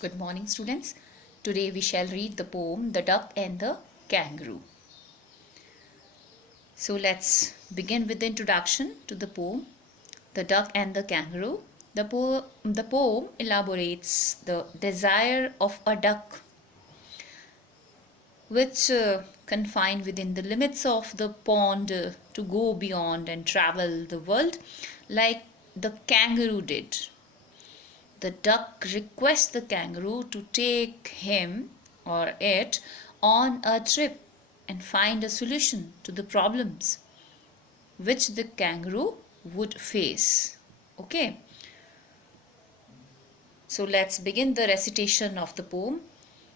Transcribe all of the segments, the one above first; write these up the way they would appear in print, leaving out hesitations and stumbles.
Good morning, students. Today we shall read the poem The Duck and the Kangaroo. So let's begin with the introduction to the poem The Duck and the Kangaroo. The poem elaborates the desire of a duck which confined within the limits of the pond to go beyond and travel the world like the kangaroo did. The duck requests the kangaroo to take him or it on a trip and find a solution to the problems which the kangaroo would face. Okay, so let's begin the recitation of the poem.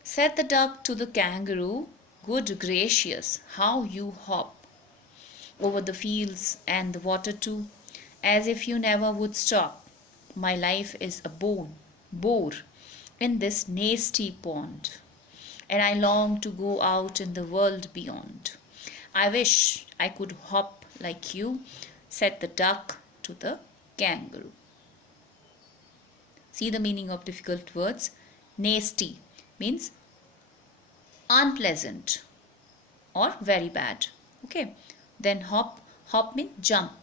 Said the duck to the kangaroo, "Good gracious, how you hop over the fields and the water too, as if you never would stop. My life is a bore in this nasty pond, and I long to go out in the world beyond. I wish I could hop like you," said the duck to the kangaroo. See the meaning of difficult words. Nasty means unpleasant or very bad. Okay. Then hop means jump.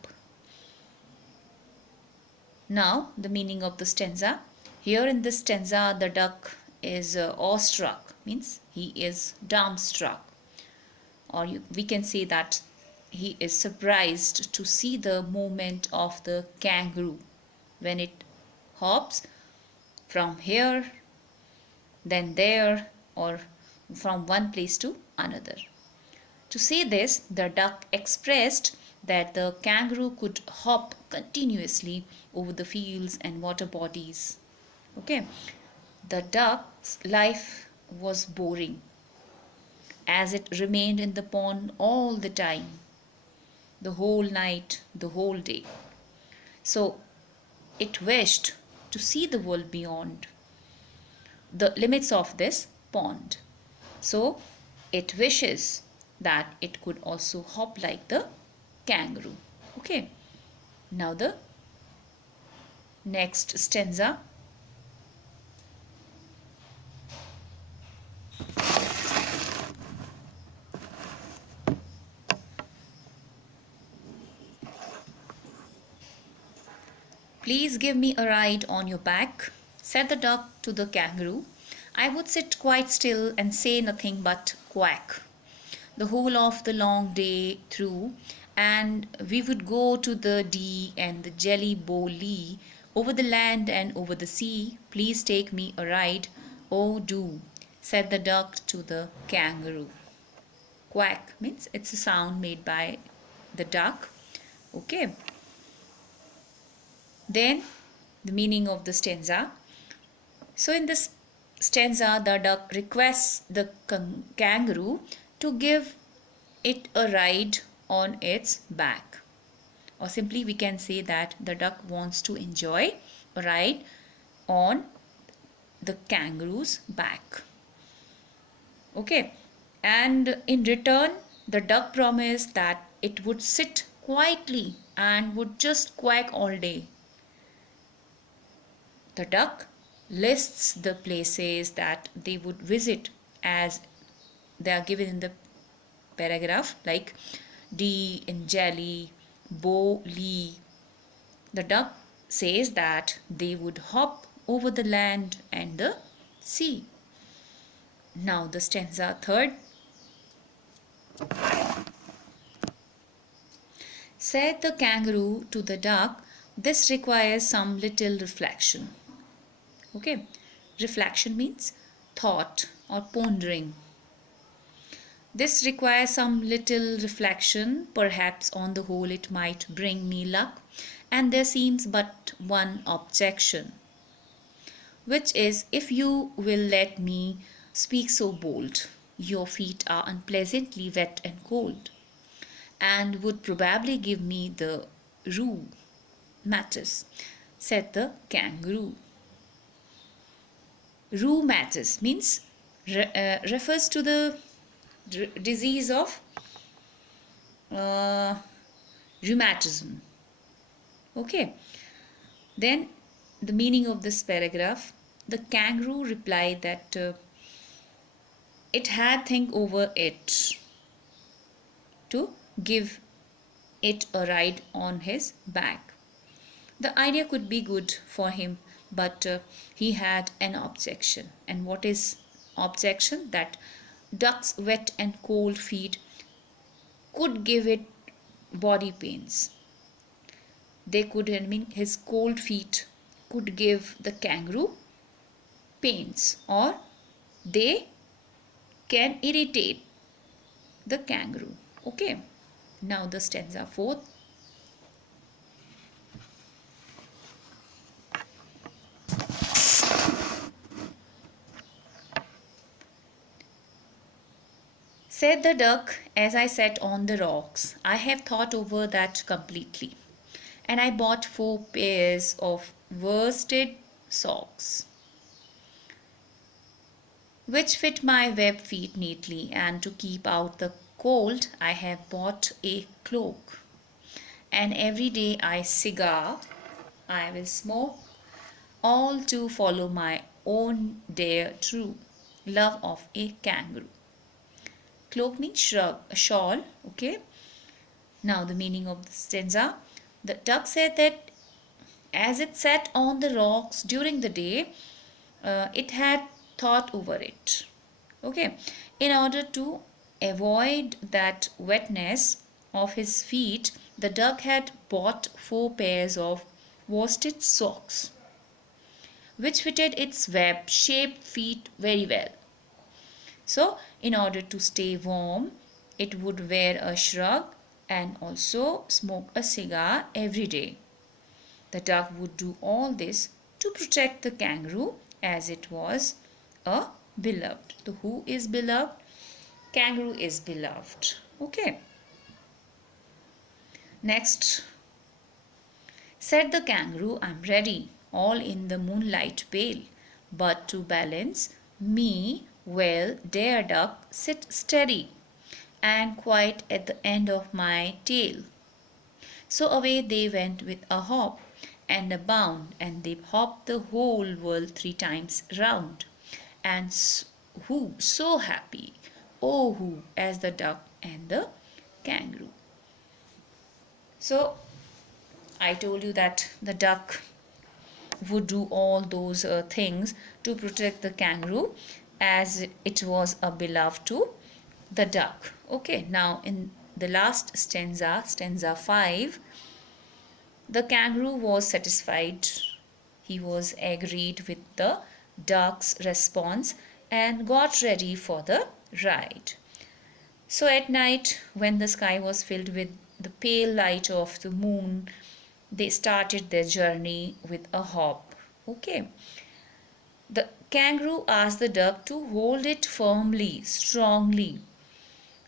Now the meaning of the stanza. Here in this stanza the duck is awestruck, means he is dumbstruck, or we can say that he is surprised to see the movement of the kangaroo when it hops from here then there or from one place to another. To say this, the duck expressed that the kangaroo could hop continuously over the fields and water bodies. Okay, the duck's life was boring as it remained in the pond all the time, the whole night, the whole day. So it wished to see the world beyond the limits of this pond. So it wishes that it could also hop like the kangaroo. Okay, now the next stanza. Please give me a ride on your back, said the duck to the kangaroo. I would sit quite still and say nothing but quack the whole of the long day through, and we would go to the Dee and the Jelly Bowl over the land and over the sea. Please take me a ride, oh do, said the duck to the kangaroo. Quack means it's a sound made by the duck. Okay. Then the meaning of the stanza. So in this stanza the duck requests the kangaroo to give it a ride on its back, or simply we can say that the duck wants to enjoy a ride on the kangaroo's back. Okay, and in return the duck promised that it would sit quietly and would just quack all day. The duck lists the places that they would visit as they are given in the paragraph, like Dee and Jelly, Bow, Lee. The duck says that they would hop over the land and the sea. Now the stanza third. Said the kangaroo to the duck, this requires some little reflection. Okay, reflection means thought or pondering. This requires some little reflection. Perhaps on the whole it might bring me luck, and there seems but one objection, which is, if you will let me speak so bold, your feet are unpleasantly wet and cold, and would probably give me the rheumatis, said the kangaroo. Rheumatis means refers to the disease of rheumatism. Okay, then the meaning of this paragraph. the kangaroo replied that it had think over it to give it a ride on his back. The idea could be good for him, but he had an objection. And what is objection? That duck's wet and cold feet could give it body pains. They could, I mean, his cold feet could give the kangaroo pains, or they can irritate the kangaroo. Okay, now the stanza fourth. Said the duck, as I sat on the rocks, I have thought over that completely, and I bought 4 pairs of worsted socks, which fit my web feet neatly, and to keep out the cold I have bought a cloak. And every day I will smoke, all to follow my own dear true love of a kangaroo. Cloak means shrug, a shawl. Okay. Now the meaning of the stanza. The duck said that as it sat on the rocks during the day, it had thought over it. Okay. In order to avoid that wetness of his feet, the duck had bought 4 pairs of worsted socks, which fitted its web-shaped feet very well. So, in order to stay warm, it would wear a shrug and also smoke a cigar every day. The duck would do all this to protect the kangaroo, as it was a beloved. So, who is beloved? Kangaroo is beloved. Okay. Next. Said the kangaroo, I'm ready, all in the moonlight pale, but to balance me, well, dear duck, sit steady and quiet at the end of my tail. So away they went with a hop and a bound, and they hopped the whole world 3 times round. And who so happy, oh who, as the duck and the kangaroo. So I told you that the duck would do all those things to protect the kangaroo, as it was a beloved to the duck. Okay, now in the last stanza, stanza 5, the kangaroo was satisfied. He was agreed with the duck's response and got ready for the ride. So at night, when the sky was filled with the pale light of the moon, they started their journey with a hop. Okay. The kangaroo asked the duck to hold it firmly, strongly,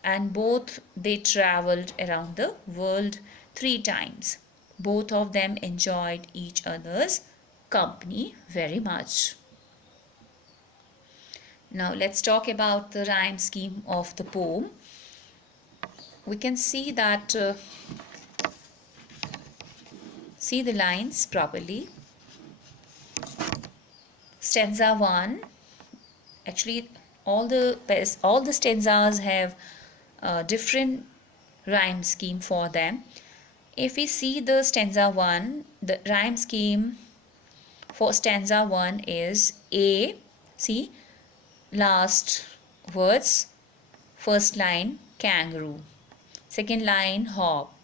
and both they travelled around the world 3 times. Both of them enjoyed each other's company very much. Now let's talk about the rhyme scheme of the poem. We can see that, see the lines properly. Stanza 1, actually all the stanzas have a different rhyme scheme for them. If we see the stanza 1, the rhyme scheme for stanza 1 is A, see, last words, first line kangaroo, second line hop,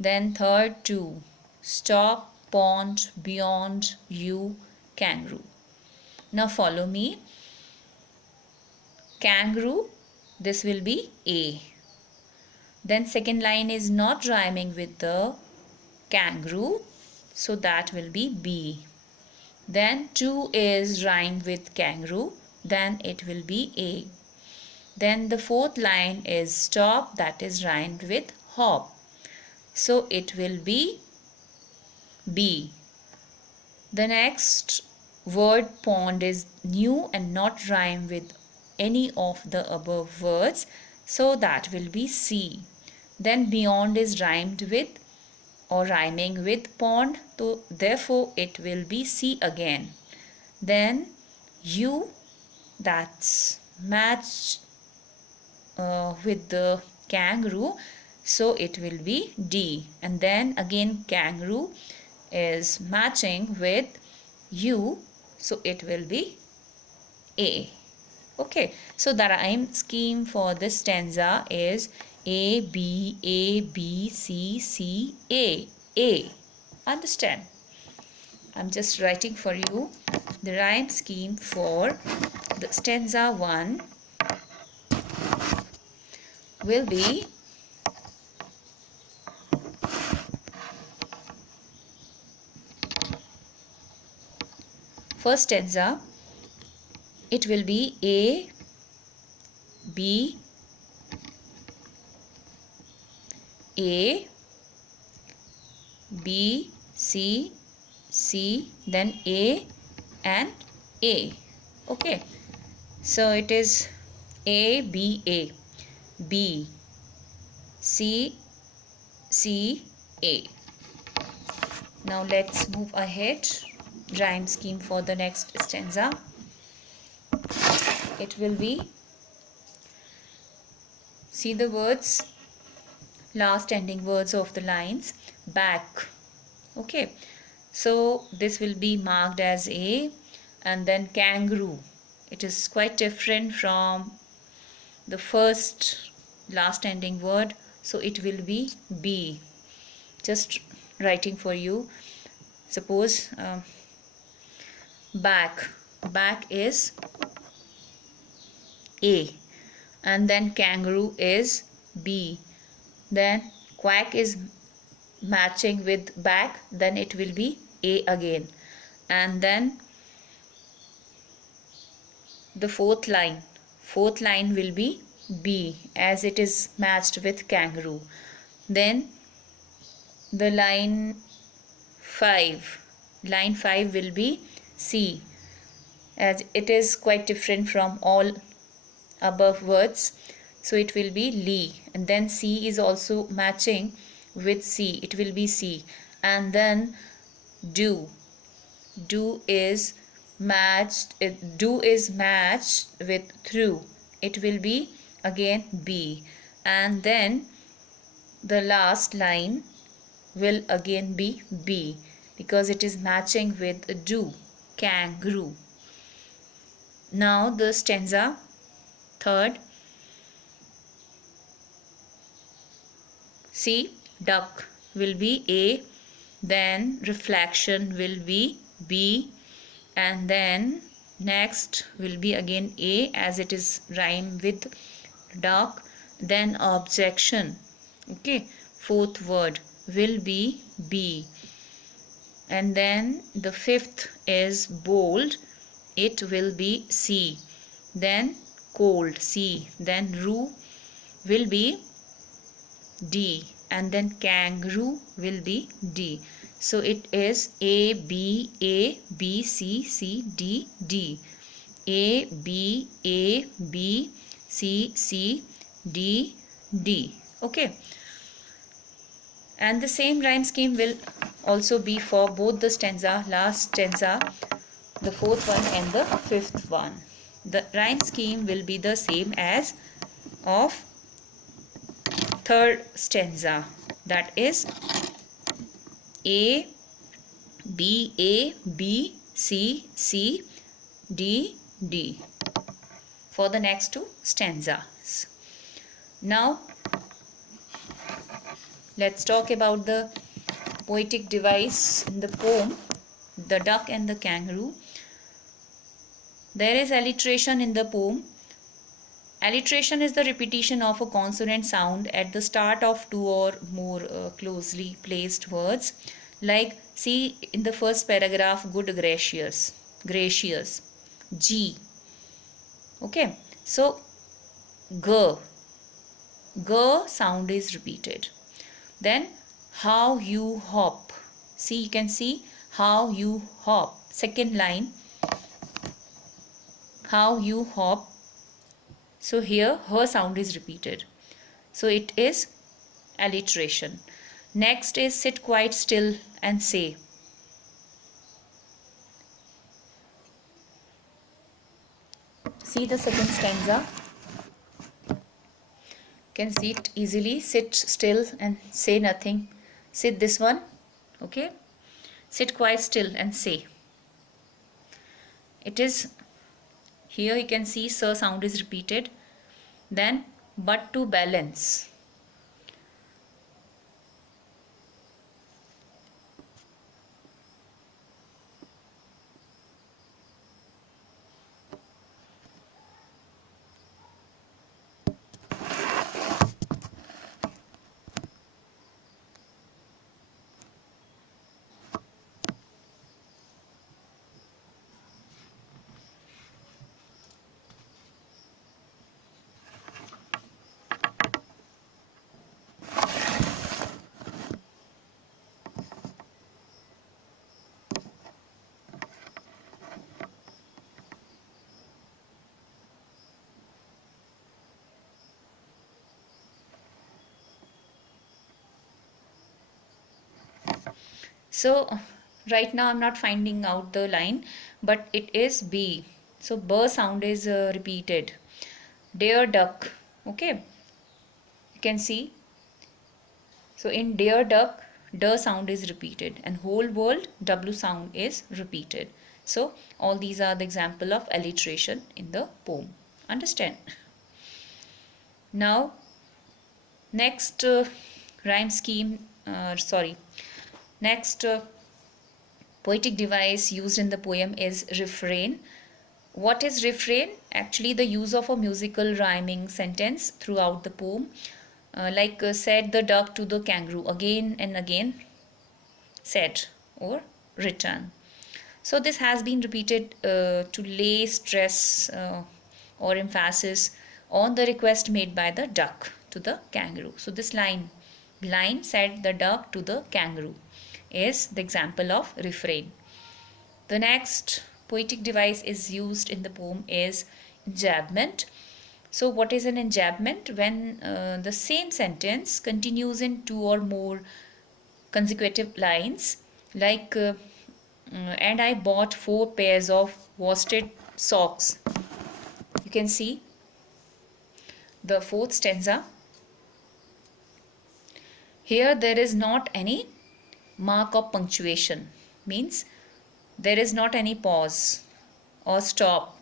then third 2, stop, pond, beyond, you, kangaroo. Now follow me. Kangaroo, this will be A. Then second line is not rhyming with the kangaroo, so that will be B. Then 2 is rhymed with kangaroo, then it will be A. Then the fourth line is stop, that is rhymed with hop, so it will be B. The next word pond is new and not rhyme with any of the above words, so that will be C. Then beyond is rhymed with or rhyming with pond, so therefore it will be C again. Then U that's matched with the kangaroo, so it will be D. And then again kangaroo is matching with U, so it will be A. Okay, so the rhyme scheme for this stanza is A, B, A, B, C, C, A. A. Understand? I'm just writing for you the rhyme scheme for the stanza 1 will be first stanza, it will be A, B, A, B, C, C, then A and A. Okay, so it is A, B, A, B, C, C, A. Now let's move ahead. Rhyme scheme for the next stanza. It will be, see the words, last ending words of the lines, back. Okay, so this will be marked as A, and then kangaroo. It is quite different from the first last ending word, so it will be B. Just writing for you. Suppose back is A, and then kangaroo is B, then quack is matching with back, then it will be A again, and then the fourth line will be B as it is matched with kangaroo. Then the line 5 will be C, as it is quite different from all above words, so it will be Lee. And then C is also matching with C, it will be C. And then do is matched with through, it will be again B. And then the last line will again be B because it is matching with do, kangaroo. Now the stanza third. See, duck will be A, then reflection will be B, and then next will be again A as it is rhyme with duck, then objection. Okay, fourth word will be B, and then the fifth is bold, it will be C, then cold C, then roo will be D, and then kangaroo will be D. So it is A, B, C, C, D, D. A, B, C, C, D, D. Okay. And the same rhyme scheme will also be for both the stanza, last stanza, the fourth one and the fifth one. The rhyme scheme will be the same as of third stanza, that is A, B, C, C, D, D for the next two stanzas. Now let's talk about the poetic device in the poem, The Duck and the Kangaroo. There is alliteration in the poem. Alliteration is the repetition of a consonant sound at the start of two or more closely placed words. Like, see in the first paragraph, good, gracious, G. Okay, so G sound is repeated. Then how you hop. See, you can see how you hop. Second line, how you hop. So here her sound is repeated. So it is alliteration. Next is sit quite still and say. See the second stanza. Can see it easily. Sit still and say nothing. Sit this one. Okay, sit quite still and say. It is here you can see sir sound is repeated. Then but to balance. So right now I'm not finding out the line, but it is B. So B sound is repeated. Dear duck. Okay, you can see. So in dear duck, D sound is repeated, and whole world W sound is repeated. So all these are the example of alliteration in the poem. Understand? Now next rhyme scheme. Next poetic device used in the poem is refrain. What is refrain? Actually, the use of a musical rhyming sentence throughout the poem. Said the duck to the kangaroo, again and again said or written. So this has been repeated to lay stress or emphasis on the request made by the duck to the kangaroo. So this line said the duck to the kangaroo is the example of refrain. The next poetic device is used in the poem is enjambment. So what is an enjambment? When the same sentence continues in two or more consecutive lines, and I bought 4 pairs of worsted socks. You can see the fourth stanza. Here there is not any mark of punctuation, means there is not any pause or stop.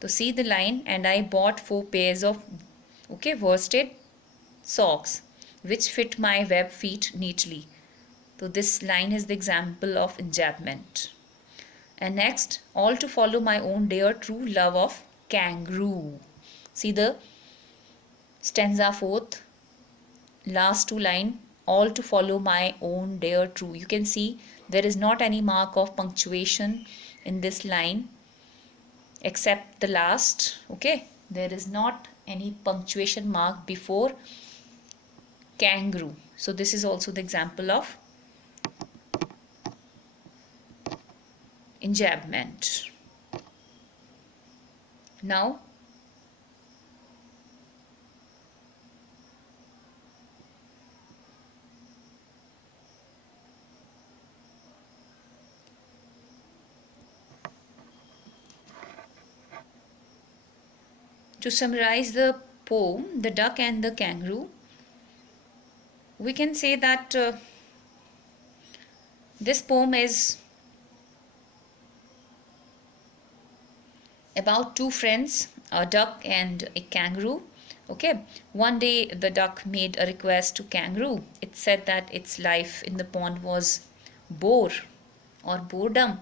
So see the line, and I bought 4 pairs of worsted socks which fit my web feet neatly. So this line is the example of enjambment. And next, all to follow my own dear true love of kangaroo. See the stanza fourth, last 2 line, all to follow my own dear true. You can see there is not any mark of punctuation in this line except the last. Okay, there is not any punctuation mark before kangaroo. So this is also the example of enjambment. Now to summarize the poem, The Duck and the Kangaroo, we can say that this poem is about 2 friends, a duck and a kangaroo. Okay, one day the duck made a request to kangaroo. It said that its life in the pond was bore or boredom.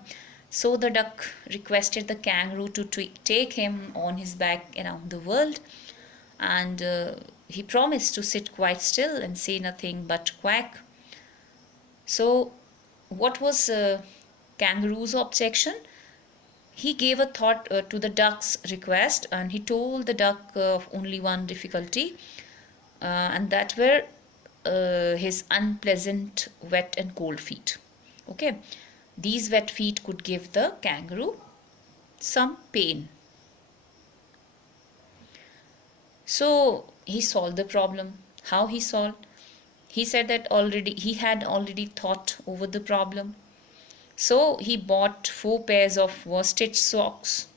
So the duck requested the kangaroo to take him on his back around the world, and he promised to sit quite still and say nothing but quack. So what was kangaroo's objection? He gave a thought to the duck's request, and he told the duck of only one difficulty, and that were his unpleasant wet and cold feet. Okay, these wet feet could give the kangaroo some pain. So he solved the problem. How he solved? He said that he had already thought over the problem. So he bought 4 pairs of worsted socks,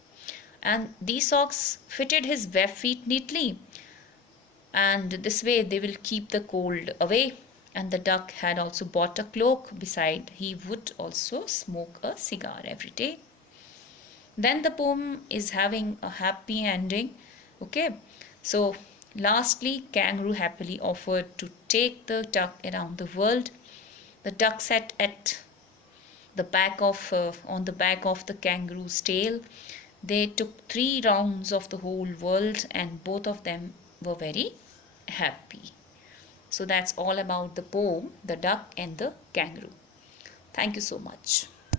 and these socks fitted his web feet neatly, and this way they will keep the cold away. And the duck had also bought a cloak, beside he would also smoke a cigar every day. Then the poem is having a happy ending. Okay, so lastly, Kangaroo happily offered to take the duck around the world. The duck sat at the back of on the back of the kangaroo's tail. They took 3 rounds of the whole world, and both of them were very happy. So that's all about the poem, The Duck and the Kangaroo. Thank you so much.